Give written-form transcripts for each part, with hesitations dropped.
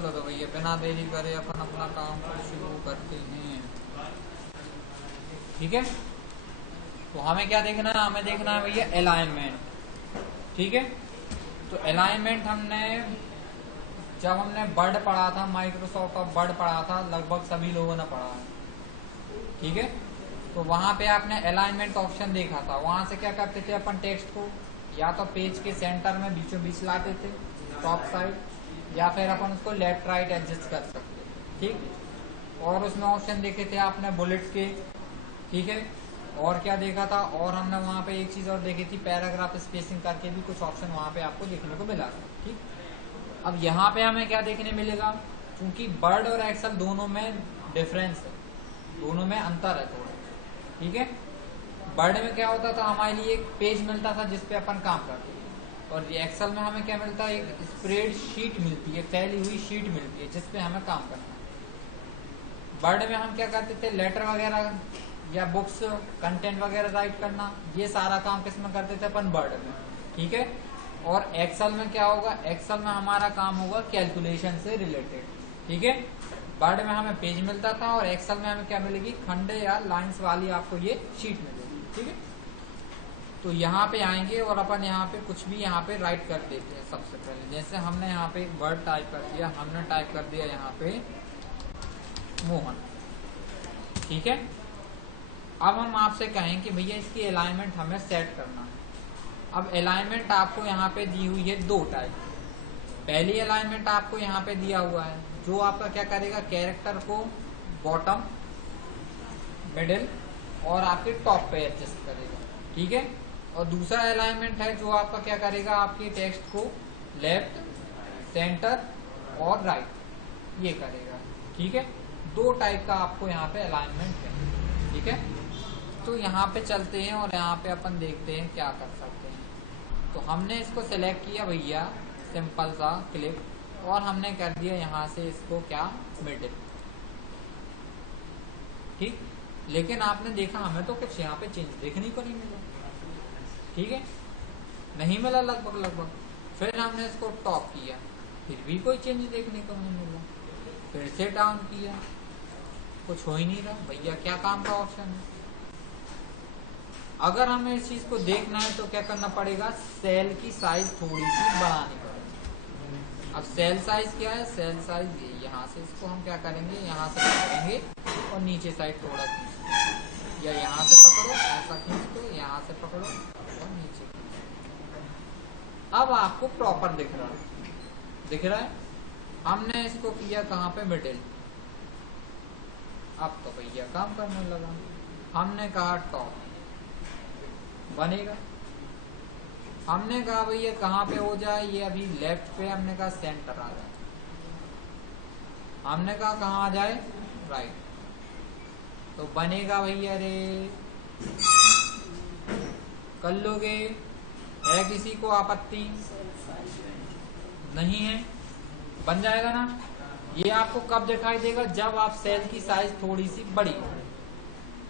चलो तो भैया बिना देरी करे अपन अपना काम को शुरू करते हैं। ठीक है, तो हमें क्या देखना है, हमें देखना है भैया अलाइनमेंट। ठीक है, तो अलाइनमेंट जब हमने वर्ड पढ़ा था, माइक्रोसॉफ्ट ऑफ वर्ड पढ़ा था, लगभग सभी लोगों ने पढ़ा है। ठीक है, तो वहां पे आपने अलाइनमेंट ऑप्शन देखा था। वहां से क्या करते थे अपन, टेक्स्ट को या तो पेज के सेंटर में बीचों बीच लाते थे टॉप साइड, या फिर अपन उसको लेफ्ट राइट एडजस्ट कर सकते थे। ठीक, और उसमें ऑप्शन देखे थे आपने बुलेट्स के। ठीक है, और क्या देखा था, और हमने वहां पे एक चीज और देखी थी, पैराग्राफ स्पेसिंग करके भी कुछ ऑप्शन वहां पे आपको देखने को मिला था। ठीक, अब यहाँ पे हमें क्या देखने मिलेगा, क्योंकि वर्ड और एक्सेल दोनों में डिफरेंस है, दोनों में अंतर है थोड़ा। ठीक है, वर्ड में क्या होता था, हमारे लिए एक पेज मिलता था जिसपे अपन काम करते थे, और एक्सेल में हमें क्या मिलता है, एक स्प्रेड शीट मिलती है, फैली हुई शीट मिलती है जिसपे हमें काम करना है। वर्ड में हम क्या करते थे, लेटर वगैरह या बुक्स कंटेंट वगैरह राइट करना, ये सारा काम किसमें करते थे अपन, वर्ड में। ठीक है, और एक्सेल में क्या होगा, एक्सेल में हमारा काम होगा कैलकुलेशन से रिलेटेड। ठीक है, वर्ड में हमें पेज मिलता था और एक्सेल में हमें क्या मिलेगी, खंडे या लाइंस वाली आपको ये शीट मिलेगी। ठीक है, तो यहाँ पे आएंगे और अपन यहाँ पे कुछ भी यहाँ पे राइट कर देते हैं। सबसे पहले जैसे हमने यहाँ पे वर्ड टाइप कर दिया, हमने टाइप कर दिया यहाँ पे मोहन। ठीक है, अब हम आपसे कहें कि भैया इसकी अलाइनमेंट हमें सेट करना है। अब अलाइनमेंट आपको यहाँ पे दी हुई है दो टाइप। पहली अलाइनमेंट आपको यहाँ पे दिया हुआ है, जो आपका क्या करेगा, कैरेक्टर को बॉटम, मिडिल और आपके टॉप पे एडजस्ट करेगा। ठीक है, और दूसरा अलाइनमेंट है जो आपका क्या करेगा, आपके टेक्स्ट को लेफ्ट, सेंटर और राइट ये करेगा। ठीक है, दो टाइप का आपको यहाँ पे अलाइनमेंट है। ठीक है, तो यहाँ पे चलते हैं और यहाँ पे अपन देखते हैं क्या कर सकते हैं। तो हमने इसको सिलेक्ट किया भैया, सिंपल सा क्लिक, और हमने कर दिया यहाँ से इसको क्या, मिडिल। ठीक, लेकिन आपने देखा हमें तो कुछ यहाँ पे चेंज देखने को नहीं मिला। ठीक है, नहीं मिला लगभग। फिर हमने इसको टॉप किया, फिर भी कोई चेंज देखने को नहीं मिला। फिर से डाउन किया, कुछ हो ही नहीं रहा। भैया क्या काम का ऑप्शन है। अगर हमें इस चीज को देखना है तो क्या करना पड़ेगा, सेल की साइज थोड़ी सी बढ़ानी पड़ेगी। अब सेल साइज क्या है, सेल साइज यहाँ से इसको हम क्या करेंगे, यहाँ से पकड़ेंगे और नीचे साइड थोड़ा खींच दो, या यहाँ से पकड़ो ऐसा खींच दो, यहाँ से पकड़ो और नीचे खींच दो। अब आपको प्रॉपर दिख रहा है। हमने इसको किया कहाँ पे, मिडिल। अब तो भैया काम करने लगा। हमने कहा टॉप बनेगा। हमने कहा भैया कहाँ पे हो जाए, ये अभी लेफ्ट पे, हमने कहा सेंटर आ जाए। हमने कहा कहाँ आ जाए, राइट। तो बनेगा भैया, रे कर लोगे, है किसी को आपत्ति? नहीं है, बन जाएगा ना। ये आपको कब दिखाई देगा, जब आप सेल की साइज थोड़ी सी बड़ी हो।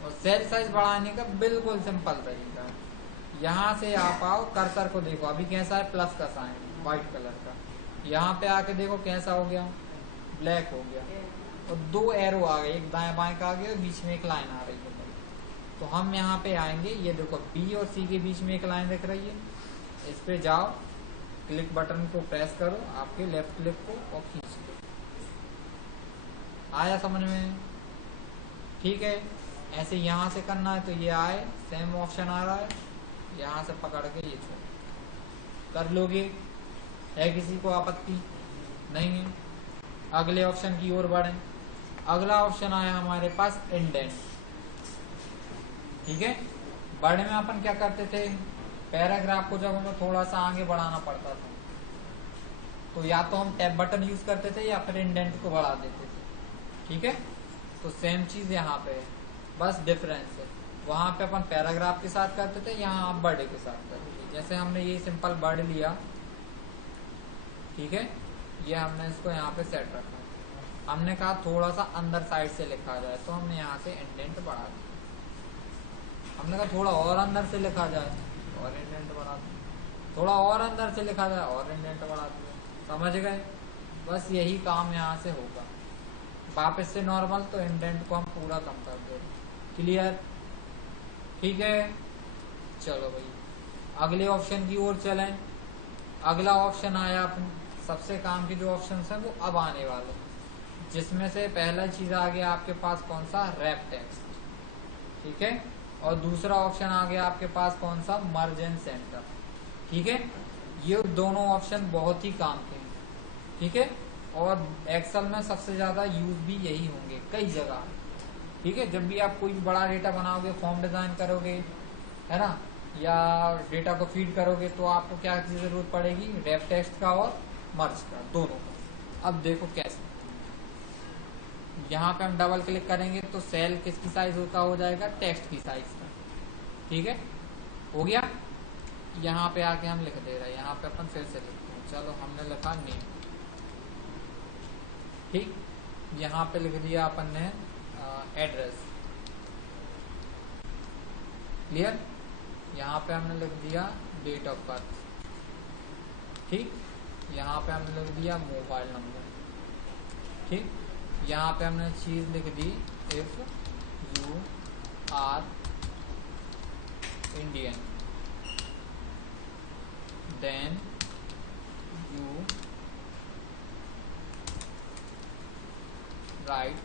और सेल साइज बढ़ाने का बिल्कुल सिंपल तरीका है, यहाँ से आप आओ, कर्सर को देखो अभी कैसा है, प्लस का साइन व्हाइट कलर का। यहाँ पे आके देखो कैसा हो गया, ब्लैक हो गया, और दो एरो आ गए, एक दाएं बाएं का आ गया, बीच में एक लाइन आ रही है। तो हम यहाँ पे आएंगे, ये देखो बी और सी के बीच में एक लाइन दिख रही है, इस पे जाओ, क्लिक बटन को प्रेस करो, आपके लेफ्ट क्लिक को, और खींच दो। आया समझ में? ठीक है, ऐसे यहाँ से करना है तो ये आए, सेम ऑप्शन आ रहा है, यहाँ से पकड़ के ये छोड़ कर लोगे, है किसी को आपत्ति? नहीं है। अगले ऑप्शन की ओर बढ़े। अगला ऑप्शन आया हमारे पास इंडेंट। ठीक है, बढ़ने में अपन क्या करते थे, पैराग्राफ को जब हमें थोड़ा सा आगे बढ़ाना पड़ता था तो या तो हम टैब बटन यूज करते थे या फिर इंडेंट को बढ़ा देते थे। ठीक है, तो सेम चीज यहाँ पे है, बस डिफरेंस है। वहां पे अपन पैराग्राफ के साथ करते थे, यहाँ आप बर्ड के साथ करते थे। जैसे हमने ये सिंपल बर्ड लिया, ठीक है, ये हमने इसको यहाँ पे सेट रखा। हमने कहा थोड़ा सा अंदर साइड से लिखा जाए, तो हमने यहाँ से इंडेंट बढ़ा दिया। हमने कहा थोड़ा और अंदर से लिखा जाए, और इंडेंट बढ़ा दिया। थोड़ा और अंदर से लिखा जाए, और इंडेंट बढ़ा दिया। समझ गए? बस यही काम यहाँ से होगा। वापस से नॉर्मल, तो इंडेंट को हम पूरा कम कर दे। क्लियर? ठीक है, चलो भाई अगले ऑप्शन की ओर चलें। अगला ऑप्शन आया अपन, सबसे काम के जो ऑप्शन है वो अब आने वाले, जिसमें से पहला चीज आ गया आपके पास कौन सा, रैप टेक्स्ट। ठीक है, और दूसरा ऑप्शन आ गया आपके पास कौन सा, मर्ज एंड सेंटर। ठीक है, ये दोनों ऑप्शन बहुत ही काम के हैं। ठीक है, और एक्सेल में सबसे ज्यादा यूज भी यही होंगे कई जगह। ठीक है, जब भी आप कोई बड़ा डेटा बनाओगे, फॉर्म डिजाइन करोगे, है ना, या डेटा को फीड करोगे, तो आपको क्या की जरूरत पड़ेगी, रैप टेक्स्ट का और मर्ज का, दोनों का। अब देखो कैसे, यहाँ पे हम डबल क्लिक करेंगे तो सेल किसकी साइज होता हो जाएगा, टेक्स्ट की साइज का। ठीक है, हो गया। यहाँ पे आके हम लिख दे रहे हैं, यहाँ पे अपन फिर से लिखते हैं। चलो हमने लिखा नेम। ठीक, यहाँ पे लिख दिया अपन ने एड्रेस। क्लियर? यहाँ पे हमने लिख दिया डेट ऑफ बर्थ। ठीक, यहाँ पे हमने लिख दिया मोबाइल नंबर। ठीक, यहाँ पे हमने चीज लिख दी, if you are Indian then you write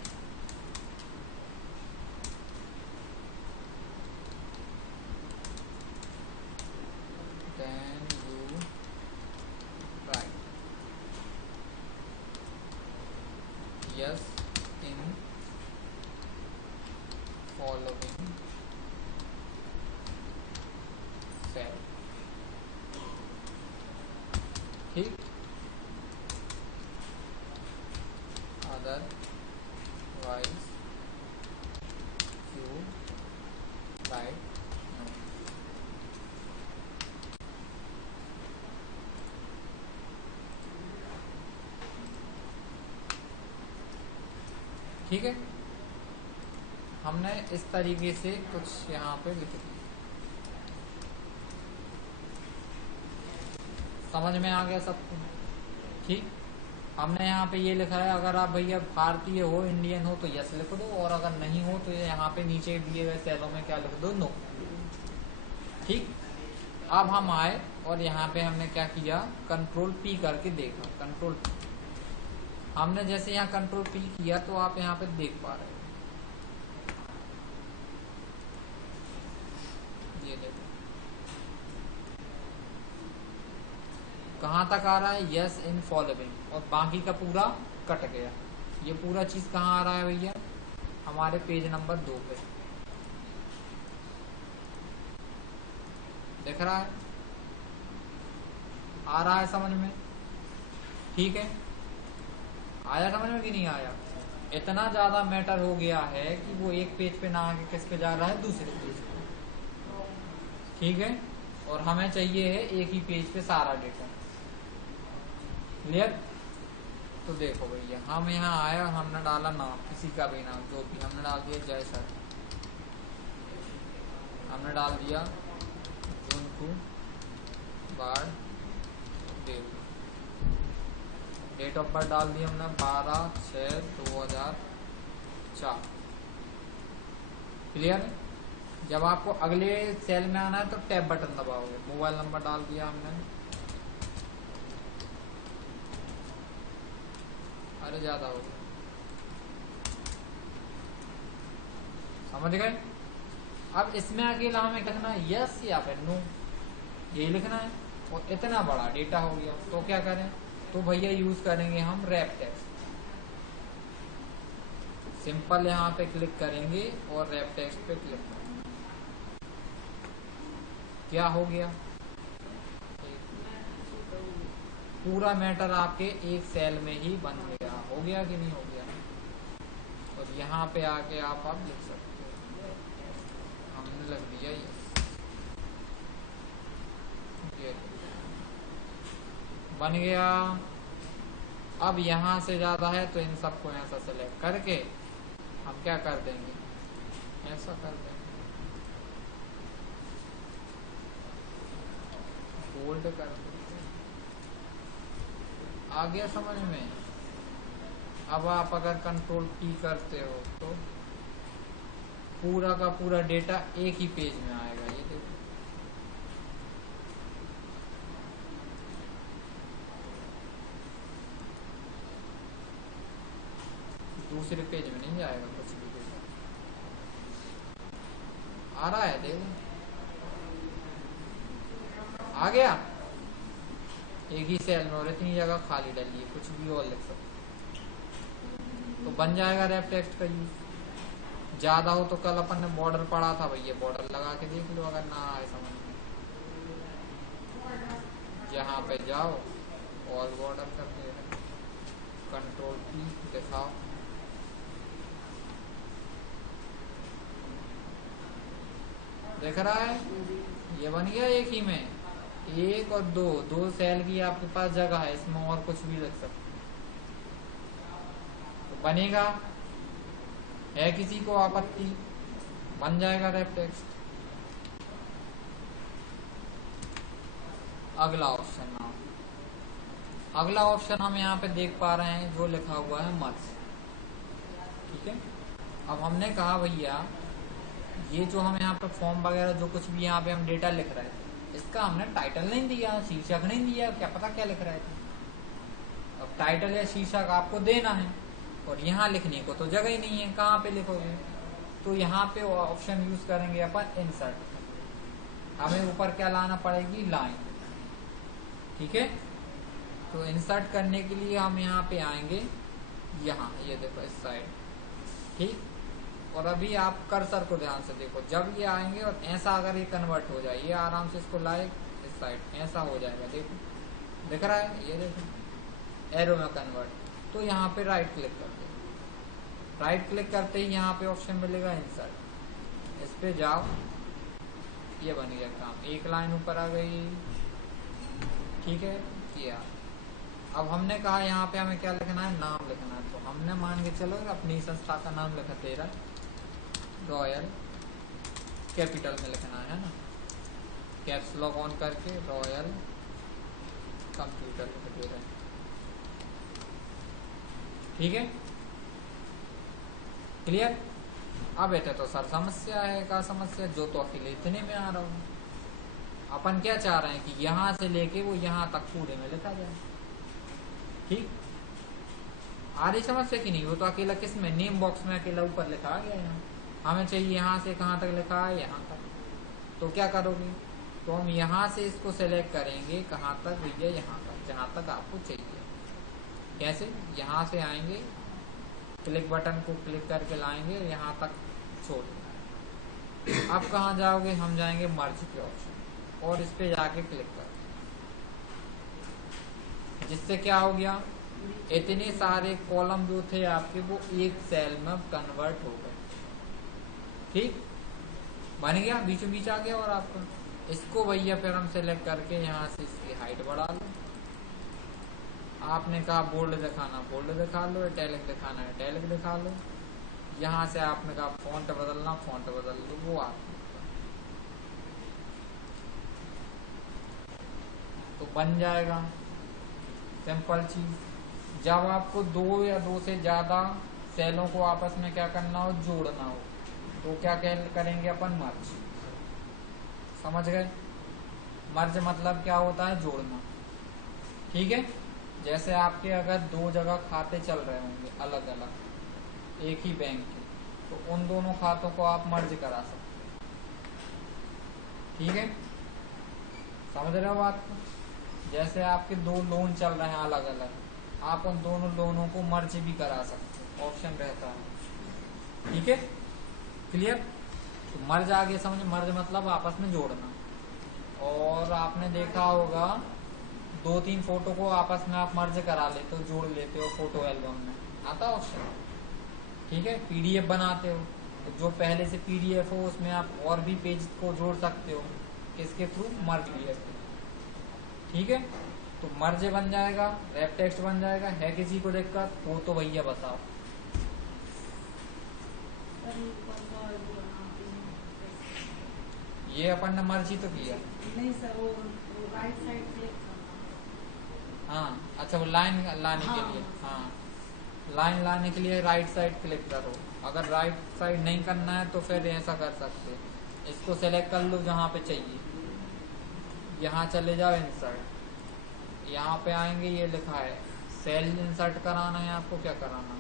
then you write yes in following cell। ठीक, otherwise you write no। ठीक है, हमने इस तरीके से कुछ यहाँ पे लिख दिया। समझ में आ गया सबको? ठीक, हमने यहाँ पे ये लिखा है, अगर आप भैया भारतीय हो, इंडियन हो तो यस लिख दो, और अगर नहीं हो तो यहाँ पे नीचे दिए गए सेलों में क्या लिख दो, नो। ठीक, अब हम आए और यहाँ पे हमने क्या किया, कंट्रोल पी करके देखा। कंट्रोल पी, हमने जैसे यहाँ कंट्रोल पी किया तो आप यहाँ पे देख पा रहे हो, ये देखो कहाँ तक आ रहा है, यस इन फॉलोइंग, और बाकी का पूरा कट गया। ये पूरा चीज कहाँ आ रहा है भैया, हमारे पेज नंबर 2 पे दिख रहा है, आ रहा है समझ में? ठीक है, आया समझ में कि नहीं आया? इतना ज्यादा मैटर हो गया है कि वो एक पेज पे ना आके किस पे जा रहा है, दूसरे पेज पे। ठीक है, और हमें चाहिए है एक ही पेज पे सारा डेटा। क्लियर? तो देखो भैया, हम यहाँ आए और हमने डाला नाम, किसी का भी नाम, जो भी हमने डाल दिया जय सर, हमने डाल दिया जुनकू बाढ़ देव, डेट ऑफ बर्थ डाल दिया हमने 12/6/2004। क्लियर? जब आपको अगले सेल में आना है तो टैब बटन दबाओगे। मोबाइल नंबर डाल दिया हमने, अरे ज्यादा हो गया, समझ गए? अब इसमें अकेला हमें लिखना है यस या फिर नो, यही लिखना है। और इतना बड़ा डेटा हो गया तो क्या करें, तो भैया यूज करेंगे हम रैप टेक्स्ट। सिंपल यहाँ पे क्लिक करेंगे और रैप टेक्स्ट पे क्लिक करेंगे। क्या हो गया, पूरा मैटर आपके एक सेल में ही बन गया। हो गया कि नहीं हो गया? और यहाँ पे आके आप लिख सकते हो, हमने लग दिया ये बन गया। अब यहाँ से ज्यादा है तो इन सबको ऐसा सेलेक्ट करके हम क्या कर देंगे, ऐसा कर देंगे, बोल्ड कर देंगे। आ गया समझ में? अब आप अगर कंट्रोल T करते हो तो पूरा का पूरा डेटा एक ही पेज में आएगा। ये देखो, दूसरे पेज में नहीं जाएगा कुछ भी डेटा। आ रहा है, देखो आ गया। एक ही सेल में और इतनी जगह खाली डाली है, कुछ भी और लिख सकते, तो बन जाएगा रैप टेक्स्ट का यूज। ज्यादा हो तो कल अपन ने बॉर्डर पढ़ा था भैया, बॉर्डर लगा के देख लो अगर ना आए समझ में। यहाँ पे जाओ ऑल बॉर्डर कर दे, कंट्रोल P दिखाओ, देख रहा है ये बन गया एक ही में। एक और दो सेल की आपके पास जगह है, इसमें और कुछ भी लिख सकते तो बनेगा। है किसी को आपत्ति? बन जाएगा रैप टेक्स्ट। अगला ऑप्शन नाउ, अगला ऑप्शन हम यहाँ पे देख पा रहे हैं जो लिखा हुआ है मर्ज। ठीक है, अब हमने कहा भैया ये जो हम यहाँ पे फॉर्म वगैरह जो कुछ भी यहाँ पे हम डेटा लिख रहे हैं, इसका हमने टाइटल नहीं दिया, शीर्षक नहीं दिया, क्या पता क्या लिख रहे थे। अब टाइटल या शीर्षक आपको देना है और यहाँ लिखने को तो जगह ही नहीं है, कहाँ पे लिखोगे? तो यहाँ पे ऑप्शन यूज करेंगे अपन इंसर्ट। हमें ऊपर क्या लाना पड़ेगी? लाइन। ठीक है, तो इंसर्ट करने के लिए हम यहाँ पे आएंगे, यहाँ ये देखो इस साइड। ठीक, और अभी आप कर्सर को ध्यान से देखो, जब ये आएंगे और ऐसा अगर ये कन्वर्ट हो जाए, ये आराम से इसको लाए इस साइड, ऐसा हो जाएगा। देखो दिख रहा है, ये देखो एरो में कन्वर्ट। तो यहाँ पे राइट क्लिक कर दो, राइट क्लिक करते ही यहाँ पे ऑप्शन मिलेगा इंसर्ट, इस पे जाओ, ये बन गया काम, एक लाइन ऊपर आ गई। ठीक है, किया। अब हमने कहा यहाँ पे हमें क्या लिखना है? नाम लिखना है। तो हमने मान के चलो अपनी संस्था का नाम लिखा तेरा रॉयल, कैपिटल में लिखना है ना, कैप्स लॉक ऑन करके रॉयल कंप्यूटर लिख दे रहे हैं। ठीक है, क्लियर? अब बेटा तो सर समस्या है, का समस्या? जो तो अकेले इतने में आ रहा हूँ, अपन क्या चाह रहे हैं कि यहाँ से लेके वो यहाँ तक पूरे में लिखा जाए। ठीक, आ रही समस्या की नहीं? वो तो अकेला किस में? नेम बॉक्स में अकेला ऊपर लिखा गया है। हमें चाहिए यहाँ से कहाँ तक लिखा है? यहाँ तक। तो क्या करोगे? तो हम यहाँ से इसको सेलेक्ट करेंगे, कहाँ तक भैया? यहाँ तक, जहाँ तक आपको चाहिए। कैसे? यहाँ से आएंगे, क्लिक बटन को क्लिक करके लाएंगे, यहाँ तक छोड़ देंगे। अब कहाँ जाओगे? हम जाएंगे मर्ज के ऑप्शन और इस पे जाके क्लिक कर, जिससे क्या हो गया? इतने सारे कॉलम जो थे आपके वो एक सेल में कन्वर्ट हो गए। ठीक, बन गया, बीचों बीच आ गया। और आपका इसको भैया फिर हम सेलेक्ट करके यहाँ से इसकी हाइट बढ़ा लो। आपने कहा बोल्ड दिखाना, बोल्ड दिखा लो, इटैलिक दिखाना है, इटैलिक दिखा लो। यहाँ से आपने कहा फॉन्ट बदलना, फॉन्ट बदल लो, वो आप तो बन जाएगा। सिंपल चीज। जब आपको दो या दो से ज्यादा सेलों को आपस में क्या करना हो? जोड़ना हो, तो क्या करेंगे अपन? मर्ज। समझ गए? मर्ज मतलब क्या होता है? जोड़ना। ठीक है, जैसे आपके अगर दो जगह खाते चल रहे होंगे अलग अलग एक ही बैंक के, तो उन दोनों खातों को आप मर्ज करा सकते हैं। ठीक है, समझ रहे हो बात को? जैसे आपके दो लोन चल रहे हैं अलग अलग, आप उन दोनों लोनों को मर्ज भी करा सकते हैं, ऑप्शन रहता है। ठीक है, क्लियर? तो मर्ज आगे समझ, मर्ज मतलब आपस में जोड़ना। और आपने देखा होगा दो तीन फोटो को आपस में आप मर्ज करा लेते हो, जोड़ लेते हो फोटो एल्बम में, आता ऑप्शन। ठीक है, पीडीएफ बनाते हो तो जो पहले से पीडीएफ हो उसमें आप और भी पेज को जोड़ सकते हो, किसके थ्रू? मर्ज पीडीएफ। ठीक है, तो मर्ज बन जाएगा, रैप टेक्स्ट बन जाएगा। है किसी को दिक्कत? वो तो भैया बताओ। ये अपन ने मर्ज ही तो किया। नहीं सर, वो राइट साइड क्लिक। हाँ, अच्छा, वो लाइन लाने के लिए। हाँ, लाइन लाने के लिए राइट साइड क्लिक करो। अगर राइट साइड नहीं करना है तो फिर ऐसा कर सकते हैं, इसको सेलेक्ट कर लो जहाँ पे चाहिए, यहाँ चले जाओ इंसर्ट, यहाँ पे आएंगे, ये लिखा है सेल इंसर्ट कराना है आपको, क्या कराना,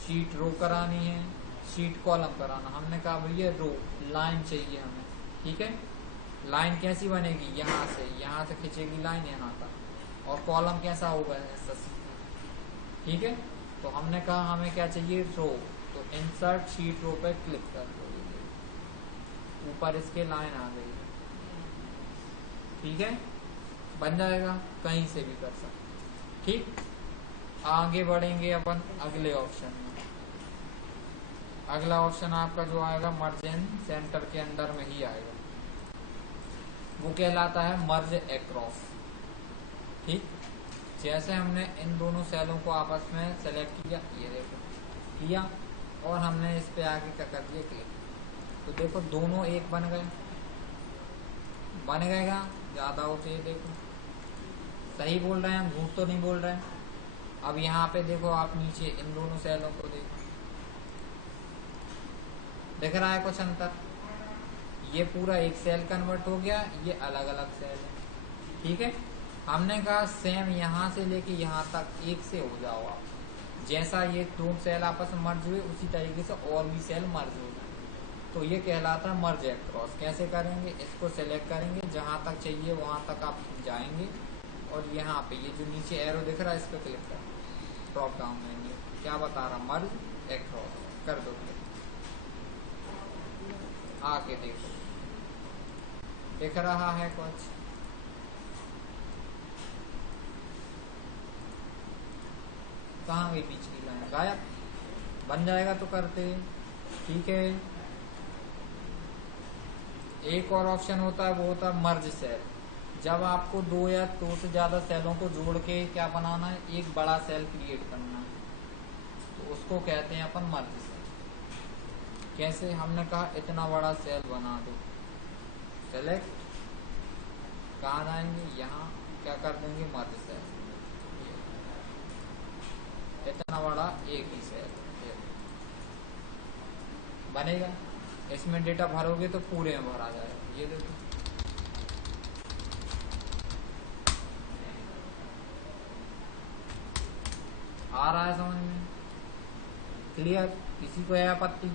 शीट रो करानी है, शीट कॉलम कराना। हमने कहा भैया रो, लाइन चाहिए हमें, ठीक है। लाइन कैसी बनेगी, यहाँ से खींचेगी लाइन यहाँ तक, और कॉलम कैसा होगा ऐसा, ठीक है। तो हमने कहा हमें क्या चाहिए, रो, तो इंसर्ट शीट रो पे क्लिक कर दो, ऊपर इसके लाइन आ गई, ठीक है, बन जाएगा, कहीं से भी कर सकते, ठीक। आगे बढ़ेंगे अपन अगले ऑप्शन में। अगला ऑप्शन आपका जो आएगा मर्ज इन सेंटर के अंदर में ही आएगा, वो कहलाता है मर्ज एक्रॉस, ठीक। जैसे हमने इन दोनों सेलों को आपस में सेलेक्ट किया, ये देखो किया, और हमने इस पे आगे क्या कर दिया, क्लिक, तो देखो दोनों एक बन गए, बन गएगा, ज्यादा होते हैं, देखो सही बोल रहे हैं, झूठ तो नहीं बोल रहे हैं। अब यहाँ पे देखो आप नीचे इन दोनों सेलों को देखो, दिख रहा है कुछ अंतर, ये पूरा एक सेल कन्वर्ट हो गया, ये अलग अलग सेल है, ठीक है। हमने कहा सेम यहाँ से लेके यहाँ तक एक से हो जाओ आप, जैसा ये दो सेल आपस में मर्ज हुए उसी तरीके से और भी सेल मर्ज हो जाए, तो ये कहलाता है मर्ज एक्रॉस। कैसे करेंगे, इसको सेलेक्ट करेंगे, जहाँ तक चाहिए वहाँ तक आप जाएंगे, और यहाँ पे ये जो नीचे एरो दिख रहा है इस पर क्लिक कर, ड्रॉप डाउन मेन्यू क्या बता रहा, मर्ज एक्रॉस, कर दो क्लिक, आके देखो दिख रहा है कुछ, कहाँ गई बीच की लाइन, गायब, बन जाएगा तो करते, ठीक है। एक और ऑप्शन होता है, वो होता है मर्ज सेल, जब आपको दो या दो से ज्यादा सेलों को जोड़ के क्या बनाना है, एक बड़ा सेल क्रिएट करना है, तो उसको कहते हैं अपन मर्ज सेल। कैसे, हमने कहा इतना बड़ा सेल बना दो, सेलेक्ट, कहाँ जाएंगे, यहाँ क्या कर देंगे, मर्ज सेल, इतना बड़ा एक ही सेल बनेगा, इसमें डेटा भरोगे तो पूरे में भरा जाएगा, ये देखो आ रहा है समझ में, क्लियर, किसी को है आपत्ति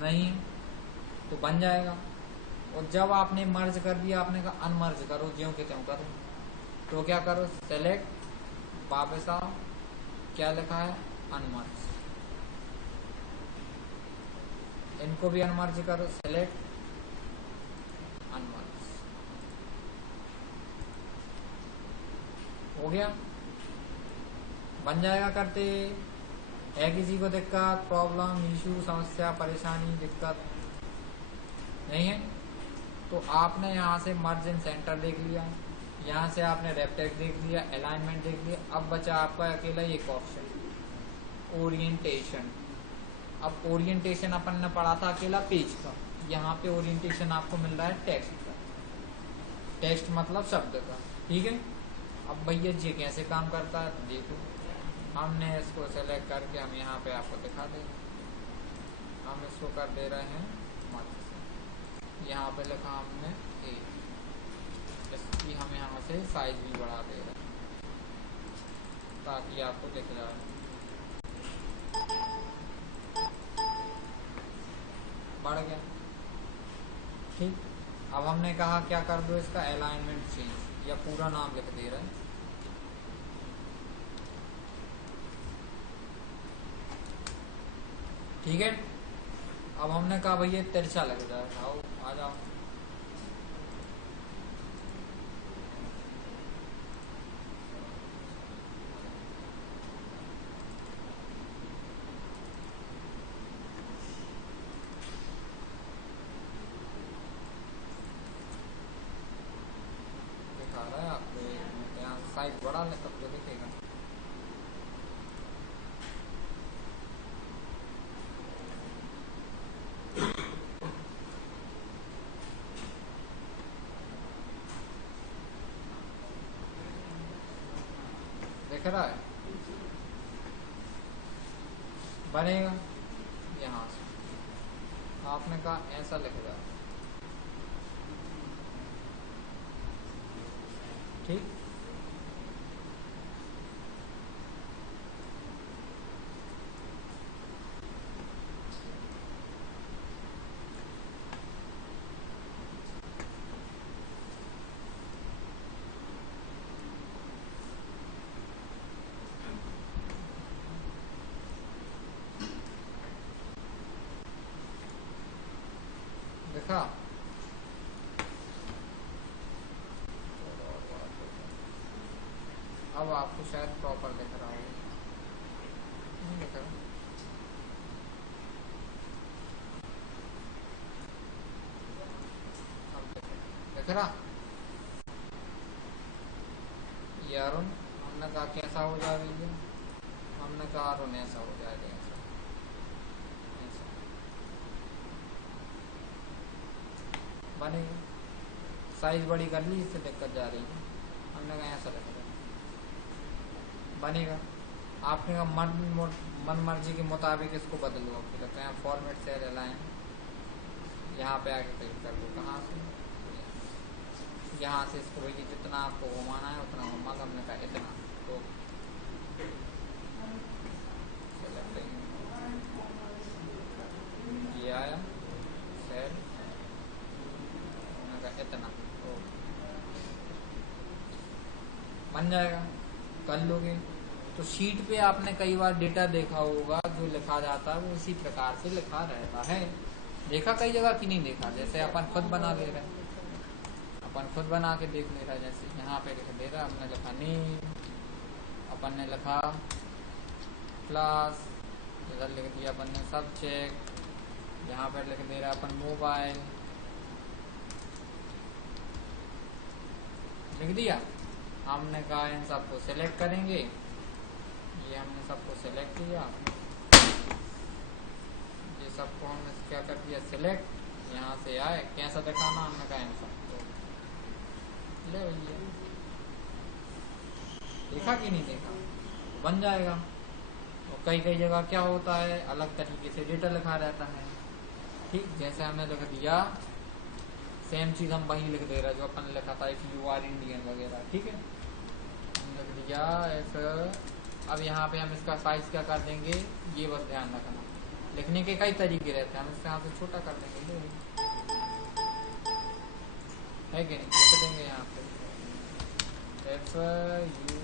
नहीं है, तो बन जाएगा। और जब आपने मर्ज कर दिया, आपने कहा अनमर्ज करो, ज्यों के त्यों करो, तो क्या करो, सेलेक्ट, वापस आओ, क्या लिखा है, अनमर्ज, इनको भी अनमर्ज करो, सेलेक्ट, अनमर्ज, हो गया, बन जाएगा। करते है किसी को दिक्कत, प्रॉब्लम, इशू, समस्या, परेशानी, दिक्कत नहीं है, तो आपने यहाँ से मर्ज इन सेंटर देख लिया, यहाँ से आपने रेक्टेंगल देख लिया, अलाइनमेंट देख लिया, अब बचा आपका अकेला एक ऑप्शन, ओरिएंटेशन। अब ओरिएंटेशन अपन ने पढ़ा था अकेला पेज का, यहाँ पे ओरिएंटेशन आपको मिल रहा है टेक्स्ट का, टेक्स्ट मतलब शब्द का, ठीक है। अब भैया जी कैसे काम करता है देखो, हमने इसको सेलेक्ट करके हम यहाँ पे आपको दिखा दें, हम इसको कर दे रहे हैं मर्ज, यहाँ पे लिखा हमने ए, इसकी हम यहाँ से साइज भी बढ़ा दे रहे हैं ताकि आपको दिख जाए, बढ़ गया, ठीक। अब हमने कहा क्या कर दो, इसका अलाइनमेंट चेंज, या पूरा नाम लिख दे रहे हैं, ठीक है। अब हमने कहा भैया तिरछा लग जाए, आओ आ जाओ, दिखा रहा है आपको, यहाँ साइज बढ़ा ले तब तो दिखेगा, दिख रहा है, बनेगा यहाँ से। आपने कहा ऐसा लिख दो, ठीक। देखा, अब आपको शायद प्रॉपर दिख रहा है, नहीं दिख रहा? दिख रहा? ये अरुण, हमने कहा कैसा हो जाएगा, हमने कहा अरुण ऐसा हो जाएगा, ऐसा बनेगा। साइज बड़ी कर ली, इससे दिक्कत जा रही है, हमने कहा ऐसा लगेगा, बनेगा। आपने कहा मन मर्जी के मुताबिक इसको बदलो, आपको लगता है फॉर्मेट सेल अलाइन, यहाँ पे आके क्लिक कर दो। कहाँ से? यहाँ से इसको भैया जितना आपको घुमाना है उतना घुमा, हमने कहा इतना, तो ये आया सेल, हमने कहा इतना, तो बन जाएगा, कर लोगे। तो शीट पे आपने कई बार डेटा देखा होगा, जो लिखा जाता है वो इसी प्रकार से लिखा रहता है। देखा कई जगह कि नहीं देखा? जैसे अपन खुद बना ले रहे, अपन खुद बना के देख ले रहा है। जैसे यहाँ पे लिख दे रहा, हमने लिखा नेम, अपन ने लिखा क्लास, इधर लिख दिया अपन ने सब्जेक्ट, यहाँ पर लिख दे रहा अपन मोबाइल, लिख दिया। हमने कहा इन सबको सिलेक्ट करेंगे, ये हमने सबको सिलेक्ट किया, ये सबको हमने क्या कर दिया सिलेक्ट, यहाँ से आए कैसा दिखाना, हमने कहा इन सबको ले भैया। देखा कि नहीं देखा? बन जाएगा। और कई कई जगह क्या होता है, अलग तरीके से डेटा लिखा रहता है, ठीक। जैसे हमने लिख दिया सेम चीज हम वही लिख दे रहा जो अपन ने लिखा था इफ यू आर इंडियन वगैरह, ठीक है, हमने लिख दिया ऐसा। अब यहाँ पे हम इसका साइज क्या कर देंगे, ये बस ध्यान रखना, लिखने के कई तरीके रहते हैं, हम इससे यहाँ से छोटा कर देंगे, है कि नहीं? लिख देंगे यहाँ पे if you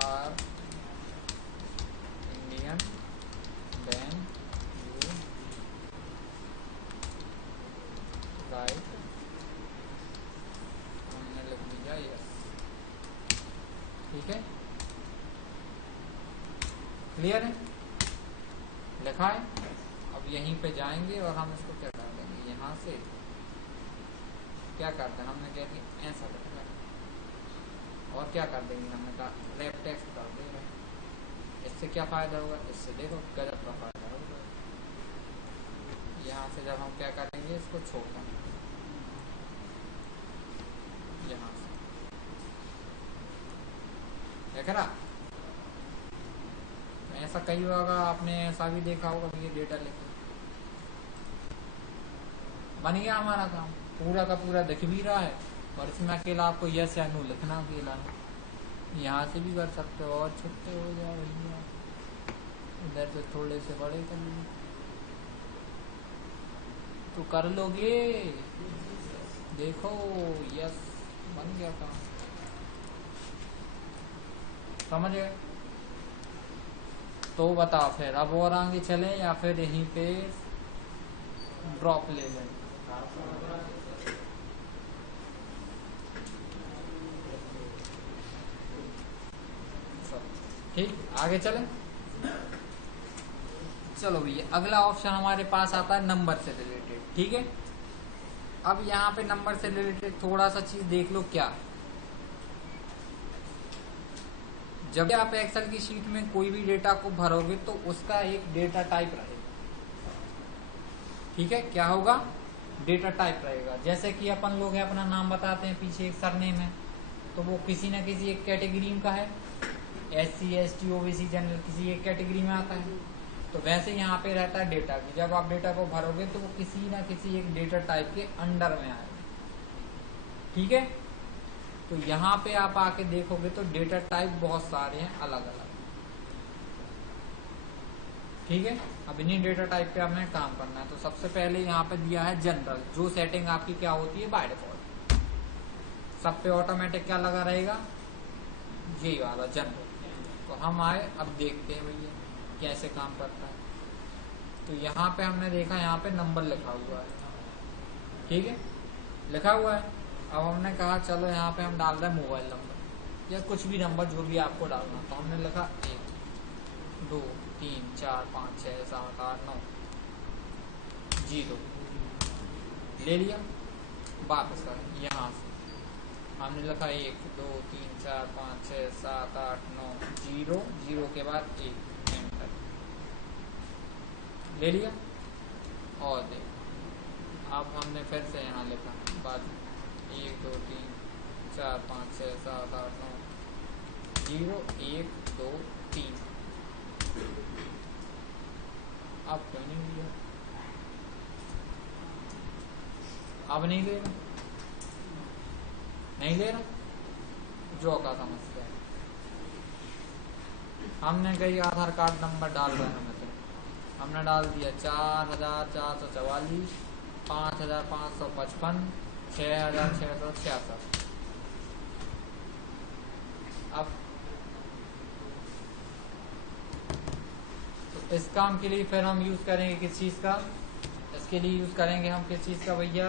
are Indian then you write, हमने लिख दिया यस, ठीक है, क्लियर है, लिखा है। अब यहीं पे जाएंगे और हम इसको क्या कर देंगे, यहाँ से क्या करते हैं, हमने क्या किया ऐसा लिखा, और क्या कर देंगे, हमने कहा रैप टेक्स्ट कर देंगे। इससे क्या फायदा होगा, इससे देखो गजब का फायदा होगा। यहाँ से जब हम क्या करेंगे, इसको छोड़ना, यहाँ से देख रहा, ऐसा कई होगा, आपने ऐसा भी देखा होगा, ये डेटा लिखे बन गया हमारा काम, पूरा का पूरा दिख भी रहा है, और इसमें अकेला आपको यस या नो लिखना अकेला है। यहाँ से भी कर सकते हो, और छोटे हो जाए भैया, इधर से थोड़े से बड़े कर लो तो कर लोगे, देखो यस बन गया काम, समझ गए? तो बताओ फिर अब और आगे चले या फिर यहीं पे ड्रॉप ले लें? ठीक, आगे चले। चलो भैया, अगला ऑप्शन हमारे पास आता है नंबर से रिलेटेड, ठीक है। अब यहाँ पे नंबर से रिलेटेड थोड़ा सा चीज देख लो, क्या जब आप एक्सेल की शीट में कोई भी डेटा को भरोगे तो उसका एक डेटा टाइप रहेगा, ठीक है। क्या होगा, डेटा टाइप रहेगा। जैसे कि अपन लोग अपना नाम बताते हैं, पीछे एक सरनेम है, तो वो किसी न किसी एक कैटेगरी का है, SC ST OBC जनरल किसी एक कैटेगरी में आता है। तो वैसे यहाँ पे रहता है डेटा की, जब आप डेटा को भरोगे तो वो किसी ना किसी एक डेटा टाइप के अंडर में आएगा। ठीक है, तो यहाँ पे आप आके देखोगे तो डेटा टाइप बहुत सारे हैं अलग अलग। ठीक है, अब इन्हीं डेटा टाइप पे हमें काम करना है। तो सबसे पहले यहाँ पे दिया है जनरल, जो सेटिंग आपकी क्या होती है बाय डिफॉल्ट, सब पे ऑटोमेटिक क्या लगा रहेगा, यही वाला जनरल। तो हम आए, अब देखते हैं भैया कैसे काम करता है। तो यहाँ पे हमने देखा यहाँ पे नंबर लिखा हुआ है, ठीक है, लिखा हुआ है। अब हमने कहा चलो यहाँ पे हम डाल रहे हैं मोबाइल नंबर या कुछ भी नंबर जो भी आपको डालना। तो हमने लिखा 1 2 3 4 5 6 7 8 9 0 ले लिया। वापस आए यहाँ से हमने लिखा 1 2 3 4 5 6 7 8 9 0 0 के बाद 1 एंटर ले लिया। और देख अब हमने फिर से यहाँ लिखा बाजू 1 2 3 4 5 6 7 8 9 0 1 2 3। अब क्यों नहीं लिया, अब नहीं ले रहा, नहीं ले रहा, जो का समस्या है। हमने कही आधार कार्ड नंबर डाल रहे हैं, मतलब हमने डाल दिया 4444 5555 6666। अब तो इस काम के लिए फिर हम यूज करेंगे किस चीज का, इसके लिए यूज करेंगे हम किस चीज का भैया,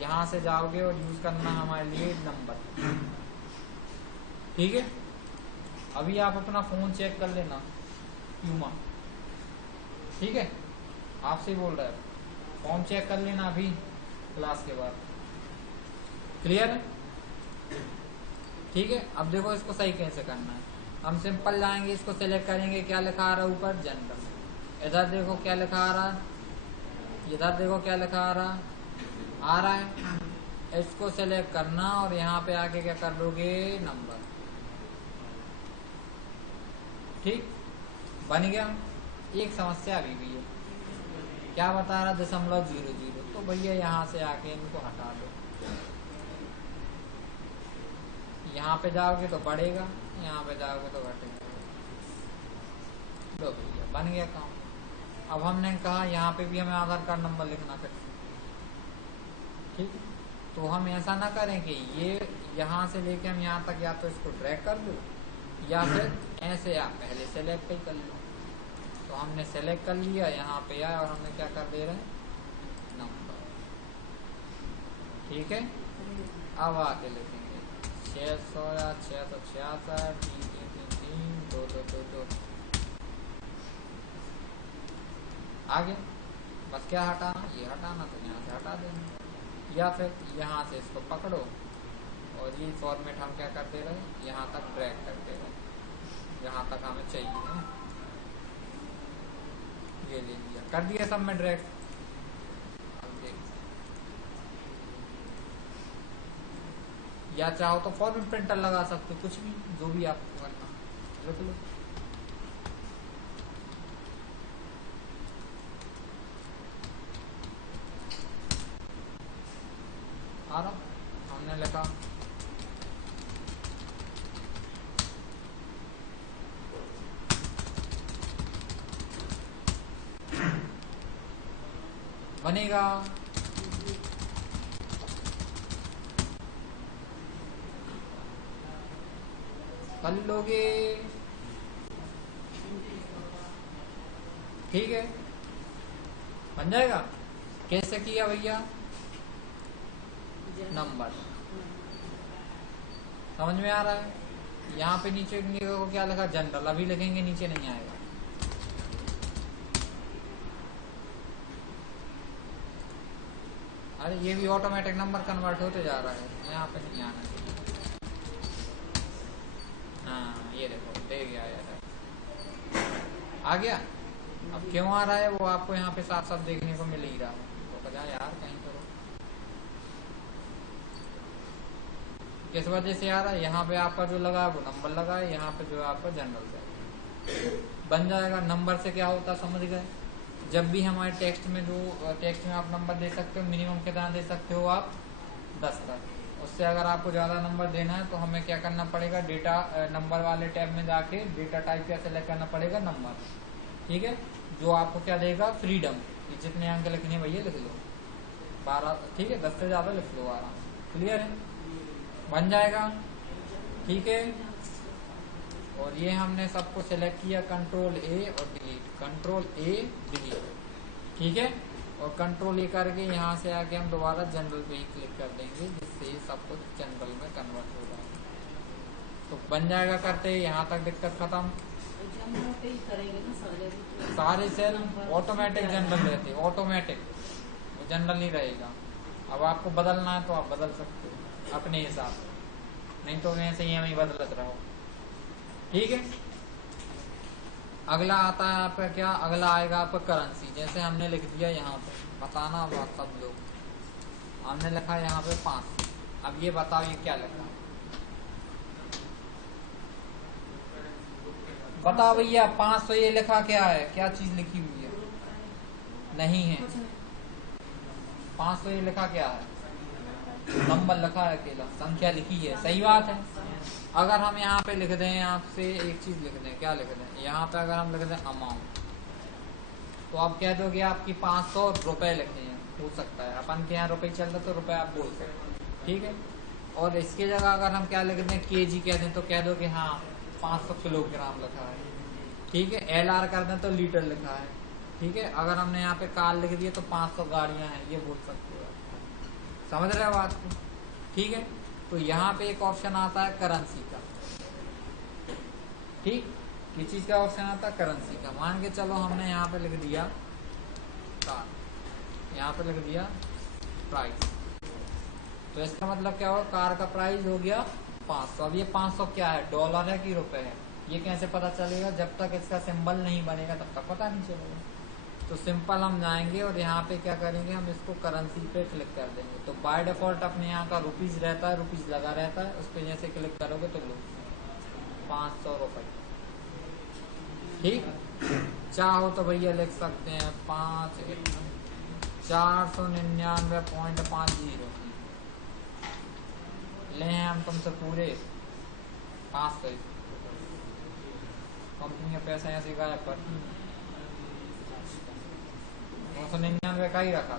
यहाँ से जाओगे और यूज करना हमारे लिए नंबर। ठीक है, अभी आप अपना फोन चेक कर लेना यूमा, ठीक है, आपसे बोल रहा है, फॉर्म चेक कर लेना अभी क्लास के बाद। क्लियर है? ठीक है, अब देखो इसको सही कैसे करना है। हम सिंपल जाएंगे, इसको सिलेक्ट करेंगे, क्या लिखा आ रहा है ऊपर, जनरल। इधर देखो क्या लिखा आ रहा है, इधर देखो क्या लिखा आ रहा है। इसको सिलेक्ट करना और यहाँ पे आके क्या कर लोगे, नंबर। ठीक, बन गया। एक समस्या अभी भी है, क्या बता रहा 0.00, तो भैया यहाँ से आके इनको हटा दो। यहाँ पे जाओगे तो बढ़ेगा, यहाँ पे जाओगे तो घटेगा। लो भैया बन गया काम। अब हमने कहा यहाँ पे भी हमें आधार कार्ड नंबर लिखना फिर, ठीक है। तो हम ऐसा ना करें कि ये यहाँ से लेके हम यहाँ तक या तो इसको ड्रैग कर दो या फिर ऐसे आप पहले सेलेक्ट ही कर लो। तो हमने सेलेक्ट कर लिया, यहाँ पे आया और हमने क्या कर दे रहे हैं, नंबर। ठीक है, अब आके लिखेंगे 600 या 666 3 3 2 2 2 2। आगे बस क्या हटाना, ये हटाना, तो यहाँ से हटा देना या फिर यहाँ से इसको पकड़ो और ये फॉर्मेट हम क्या करते रहे, यहाँ तक ड्रैग करते रहे, यहाँ तक हमें चाहिए है। ये ले लिया, कर दिया सब में ड्रैग। अब देख, या चाहो तो फॉर्मेट प्रिंटर लगा सकते, कुछ भी जो भी आपको करना लिख लो। आ रहा, हमने लिखा बनेगा। कर लोगे, ठीक है, बन जाएगा। कैसे किया भैया, नंबर समझ में आ रहा है। यहाँ पे नीचे को क्या लिखा, जनरल। अभी लिखेंगे नीचे नहीं आएगा। अरे ये भी ऑटोमेटिक नंबर कन्वर्ट होते जा रहा है, यहाँ पे नहीं आना चाहिए। हाँ ये देखो, दे गया यार, आ गया। अब क्यों आ रहा है वो आपको यहाँ पे साफ साफ देखने को मिल ही रहा है। तो बजा यार कहीं करो, किस वजह से आ रहा है, यहाँ पे आपका जो लगा है वो नंबर लगा है, यहाँ पे जो आपका जनरल है। बन जाएगा। नंबर से क्या होता है समझ गए, जब भी हमारे टेक्स्ट में आप नंबर दे सकते हो, मिनिमम कितना दे सकते हो आप 10 तक। उससे अगर आपको ज़्यादा नंबर देना है तो हमें क्या करना पड़ेगा, डेटा नंबर वाले टैब में जाके डेटा टाइप क्या सेलेक्ट करना पड़ेगा, नंबर। ठीक है, जो आपको क्या देगा, फ्रीडम, कि जितने अंक लिखने भैया लिख लो, 12, ठीक है, 10 से ज़्यादा लिख लो आराम। क्लियर है, बन जाएगा। ठीक है, और ये हमने सबको सिलेक्ट किया, कंट्रोल ए और डिलीट, कंट्रोल ए डिलीट। ठीक है, और कंट्रोल ए करके यहाँ से आके हम दोबारा जनरल पे ही क्लिक कर देंगे, जिससे सब कुछ जनरल में कन्वर्ट हो जाएगा। तो बन जाएगा करते, यहाँ तक दिक्कत खत्म। सारे सेल ऑटोमेटिक जनरल रहते, ऑटोमेटिक जनरल ही रहेगा। अब आपको बदलना है तो आप बदल सकते हो अपने हिसाब से, नहीं तो वैसे ही हमें बदलत रहो। ठीक है, अगला आता है आपका क्या, अगला आएगा आपका करेंसी। जैसे हमने लिख दिया यहाँ पे, बताना होगा सब लोग, हमने लिखा यहाँ पे 5। अब ये बताओ ये क्या लिखा, बताओ भैया 500 ये लिखा क्या है, क्या चीज लिखी हुई है, नहीं है। 500 ये लिखा क्या है, नंबर लिखा है, अकेला संख्या लिखी है, सही बात है। अगर हम यहाँ पे लिख दें, आपसे एक चीज लिख दें, क्या लिख दें, यहाँ पे अगर हम लिख दें अमाउंट, तो आप कह दोगे आपकी 500 रुपए लिखे हैं, हो सकता है अपन के यहाँ रुपए चल रहा तो रुपए आप बोल सकते हैं। ठीक है, और इसकी जगह अगर हम क्या लिख दें, केजी कह दें, तो कह दोगे हाँ 500 किलोग्राम लिखा है। ठीक है, LR कर दें तो लीटर लिखा है। ठीक है, अगर हमने यहाँ पे कार लिख दिया तो 500 गाड़ियां हैं, ये बोल सकते हो। समझ रहे हो बात को। ठीक है, तो यहाँ पे एक ऑप्शन आता है करेंसी का। ठीक, किस चीज का ऑप्शन आता है, करेंसी का। मान के चलो हमने यहाँ पे लिख दिया कार, यहाँ पे लिख दिया प्राइस, तो इसका मतलब क्या होगा, कार का प्राइस हो गया 500। अब ये 500 क्या है, डॉलर है कि रुपए है, ये कैसे पता चलेगा, जब तक इसका सिंबल नहीं बनेगा तब तक पता नहीं चलेगा। तो सिंपल हम जाएंगे और यहाँ पे क्या करेंगे, हम इसको करेंसी पे क्लिक कर देंगे। तो बाय डिफॉल्ट अपने यहाँ का रुपीज रहता है, रुपीज लगा रहता है, उस पर जैसे क्लिक करोगे तो लो 500 रुपए। ठीक, चाहो तो भैया लिख सकते हैं 499.50 ले हैं हम तुमसे पूरे 500। कंपनी का पैसा यहाँ से गायब कर 999 का ही रखा,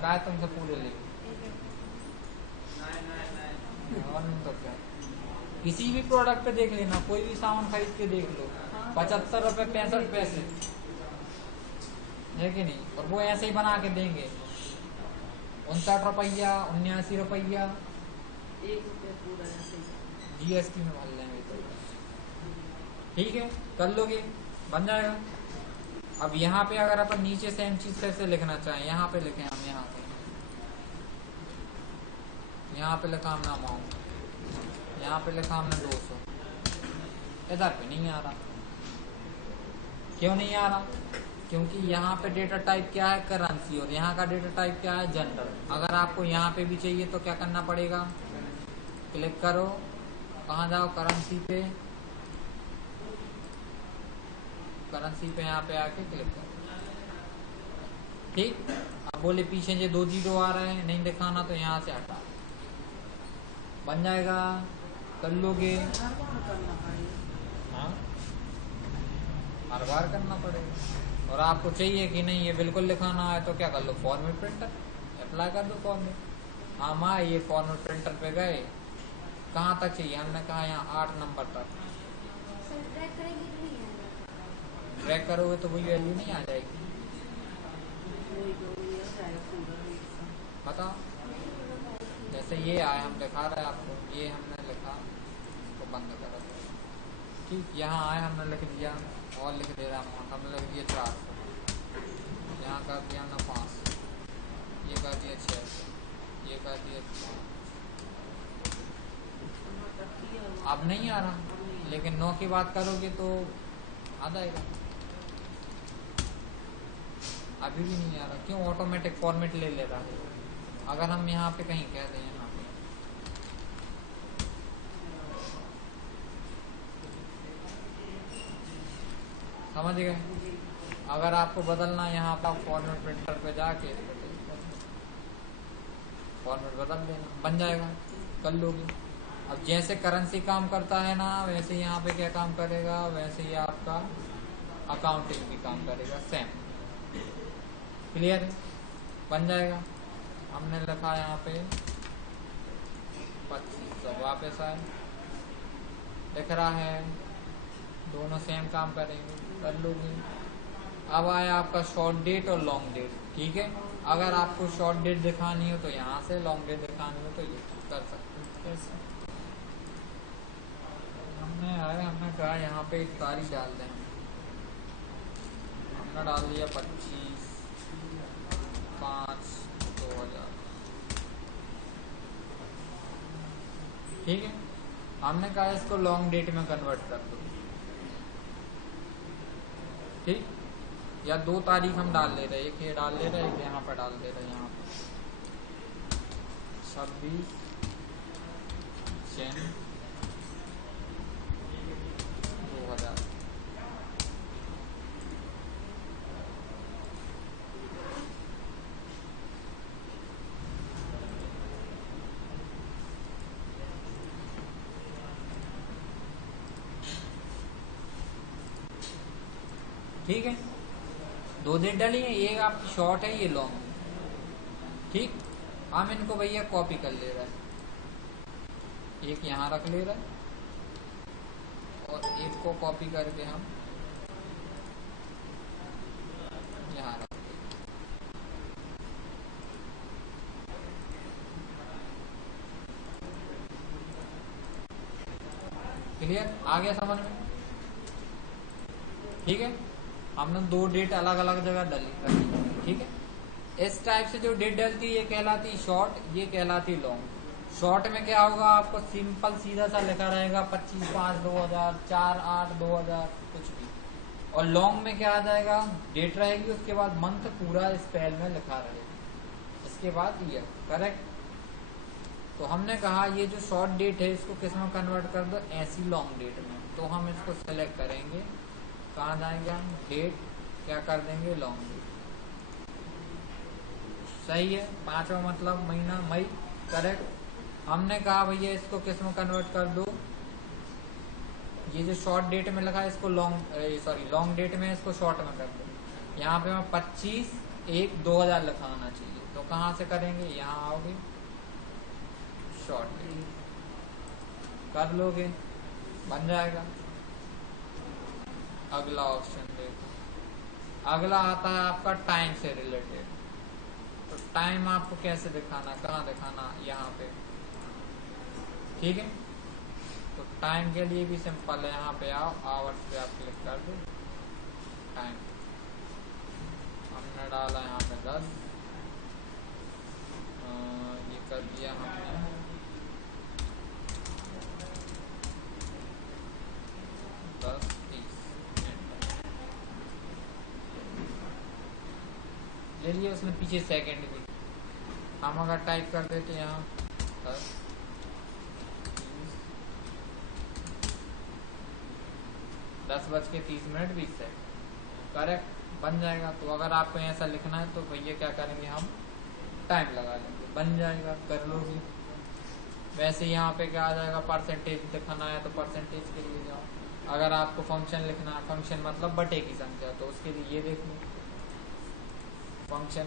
क्या तुमसे पूरे ले, और नहीं तो क्या। किसी भी प्रोडक्ट पे देख लेना, कोई भी सामान खरीद के देख लो, 75 रुपए 65 पैसे है कि नहीं, और वो ऐसे ही बना के देंगे 59 रुपया 79 रुपया, GST में भर लेंगे तो। ठीक है, कर लोगे, बन जाएगा। अब यहाँ पे अगर अपन नीचे सेम चीज कैसे लिखना चाहें, यहाँ पे लिखे हम, यहाँ पे लिखा हमने अमाउंट, यहाँ पे लिखा हमने 200, इधर पे नहीं आ रहा। क्यों नहीं आ रहा, क्योंकि यहाँ पे डेटा टाइप क्या है, करेंसी, और यहाँ का डेटा टाइप क्या है, जनरल। अगर आपको यहाँ पे भी चाहिए तो क्या करना पड़ेगा, क्लिक करो, कहाँ जाओ, करेंसी पे, करेंसी पे यहाँ पे आके क्लिक करो। ठीक, अब बोले पीछे जो 2 जीरो आ रहे हैं नहीं दिखाना, तो यहाँ से हटा, बन जाएगा, कर लोगे। हाँ, हर बार करना पड़ेगा। और आपको चाहिए कि नहीं ये बिल्कुल लिखाना है, तो क्या कर लो, फॉर्मेट प्रिंटर अप्लाई कर दो फॉर्मेट। हाँ माँ, ये फॉर्मेट प्रिंटर पे गए, कहाँ तक चाहिए, हमने कहा यहाँ 8 नंबर तक। ट्रैक करोगे तो कोई वैल्यू नहीं आ जाएगी, बताओ। जैसे ये आया, हम दिखा रहे हैं आपको, ये हमने लिखा, इसको बंद करो। ठीक, यहाँ आए, हमने लिख दिया, और लिख दे रहा अमाउंट, हमने लिख दिया 400, यहाँ कर दिया हमने 500, ये कर दिया 600, ये कर दिया 600। अब नहीं आ रहा, लेकिन 9 की बात करोगे तो आ जाएगा। अभी भी नहीं आ रहा, क्यों, ऑटोमेटिक फॉर्मेट ले रहा है। अगर हम यहाँ पे कहीं कह दें, यहाँ पे समझ गए। जी। अगर आपको बदलना है यहाँ पर फॉर्मेट प्रिंटर पे जाके फॉर्मेट बदल देना, बन जाएगा, कर लोगे। अब जैसे करेंसी काम करता है ना, वैसे यहाँ पे क्या काम करेगा, वैसे ही आपका अकाउंटिंग भी काम करेगा, सेम। क्लियर है, बन जाएगा। हमने लिखा यहाँ पे 2500 वापस आए, लिख रहा है, दोनों सेम काम करेंगे, कर लोगे। अब आया आपका शॉर्ट डेट और लॉन्ग डेट। ठीक है, अगर आपको शॉर्ट डेट दिखानी हो तो यहाँ से, लॉन्ग डेट दिखानी हो तो ये कर सकते हो। कैसे हमने कहा यहाँ पे एक तारीख डाल दें, हमने डाल दिया 25/5/2000। ठीक है, हमने कहा इसको लॉन्ग डेट में कन्वर्ट कर दो। ठीक, या 2 तारीख हम डाल ले रहे, एक ये डाल ले रहे, एक यहाँ पर डाल दे रहे, यहाँ पर 26 जन 2000। ठीक है, 2 डेट डाली है, एक आपकी शॉर्ट है, ये लॉन्ग है। ठीक, हम इनको भैया कॉपी कर ले रहे हैं, एक यहाँ रख ले रहे हैं और एक को कॉपी करके हम यहाँ रख ले। क्लियर, आ गया समझ में। ठीक है, हमने 2 डेट अलग अलग जगह डाली। ठीक है, इस टाइप से जो डेट डलती है ये कहलाती शॉर्ट, ये कहलाती लॉन्ग। शॉर्ट में क्या होगा, आपको सिंपल सीधा सा लिखा रहेगा 25/5/2000, 4/8/2000, कुछ भी। और लॉन्ग में क्या आ जाएगा, डेट रहेगी, उसके बाद मंथ पूरा स्पेल में लिखा रहेगा, इसके बाद ईयर। करेक्ट। तो हमने कहा ये जो शॉर्ट डेट है इसको किस में कन्वर्ट कर दो, ऐसी लॉन्ग डेट में। तो हम इसको सेलेक्ट करेंगे, कहाँ जाएंगे हम, डेट, क्या कर देंगे, लॉन्ग डेट। सही है, 5वां मतलब महीना मई। करेक्ट। हमने कहा भैया इसको किस में कन्वर्ट कर दो, ये जो शॉर्ट डेट में लगा इसको लॉन्ग डेट में इसको शॉर्ट में कर दो। यहाँ पे मैं 25/1/2000 लिखाना चाहिए, तो कहाँ से करेंगे, यहाँ आओगे, शॉर्ट डेट कर लोगे, बन जाएगा। अगला ऑप्शन देखो, अगला आता है आपका टाइम से रिलेटेड। तो टाइम आपको कैसे दिखाना, कहाँ दिखाना, यहाँ पे। ठीक है, तो टाइम के लिए भी सिंपल है, यहाँ पे आओ, आवर्स पे आप क्लिक कर दो, टाइम हमने डाला यहाँ पे 10, ये कर दिया हमने 10:30 ले लिया उसने, पीछे सेकंड भी। हम अगर टाइप कर देते यहाँ 10:30 करेक्ट, बन जाएगा। तो अगर आपको ऐसा लिखना है तो भैया क्या करेंगे, हम टाइम लगा लेंगे, बन जाएगा, कर लोगे। वैसे यहाँ पे क्या आ जाएगा, परसेंटेज दिखाना है तो परसेंटेज के लिए जाओ। अगर आपको फंक्शन लिखना है, फंक्शन मतलब बटे की संख्या, तो उसके लिए ये देख लो फंक्शन।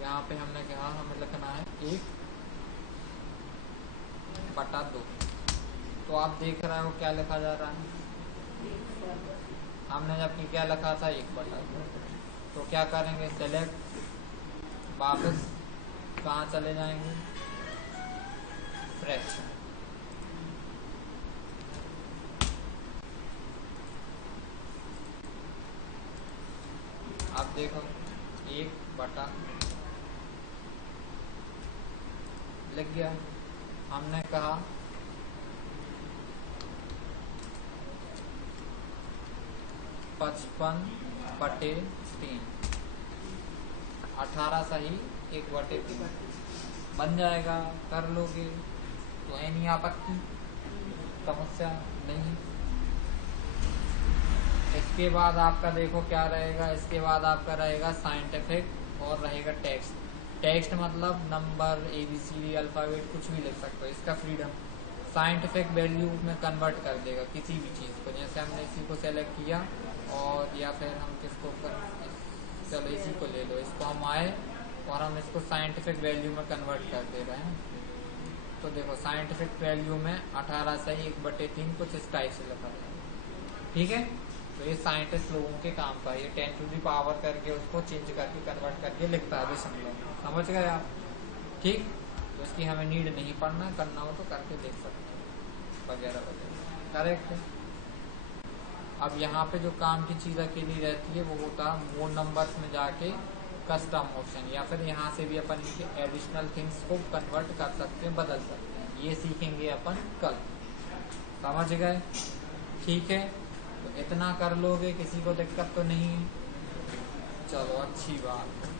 यहाँ पे हमने कहा हमें लिखना है 1/2। तो आप देख रहे हो क्या लिखा जा रहा है, हमने जबकि क्या लिखा था 1/2। तो क्या करेंगे, सेलेक्ट, वापस कहाँ चले जाएंगे, फ्रैक्शन। अब देखो 1/, लिख गया। हमने कहा 55/3, 18 सही 1/3 बन जाएगा, कर लोगे तो नहीं आपत्ति, समस्या नहीं। इसके बाद आपका देखो क्या रहेगा, इसके बाद आपका रहेगा साइंटिफिक और रहेगा टेक्स्ट। टेक्स्ट मतलब नंबर, ABCD अल्फाबेट कुछ भी लिख सकते हो, इसका फ्रीडम। साइंटिफिक वैल्यू में कन्वर्ट कर देगा किसी भी चीज़ को, जैसे हमने इसी को सेलेक्ट किया और या फिर हम किसको चलो इसी को ले लो, इसको हम आए और हम इसको साइंटिफिक वैल्यू में कन्वर्ट कर दे रहे हैं। तो देखो साइंटिफिक वैल्यू में 18 से 1/3 कुछ इस टाइप से लिखा है, ठीक है। तो ये साइंटिस्ट लोगों के काम का, ये 10 टू द पावर करके उसको चेंज करके कन्वर्ट करके लिखता है दशमलव, समझ गए आप, ठीक। तो इसकी हमें नीड नहीं पढ़ना, करना हो तो करके देख सकते हैं वगैरह वगैरह, करेक्ट है। अब यहाँ पे जो काम की चीज़ अकेली रहती है वो होता है मोर नंबर्स में जाके कस्टम ऑप्शन, या फिर यहाँ से भी अपन इनके एडिशनल थिंग्स को कन्वर्ट कर सकते हैं, बदल सकते हैं। ये सीखेंगे अपन कल, समझ गए, ठीक है। तो इतना कर लोगे, किसी को दिक्कत तो नहीं है, चलो अच्छी बात है।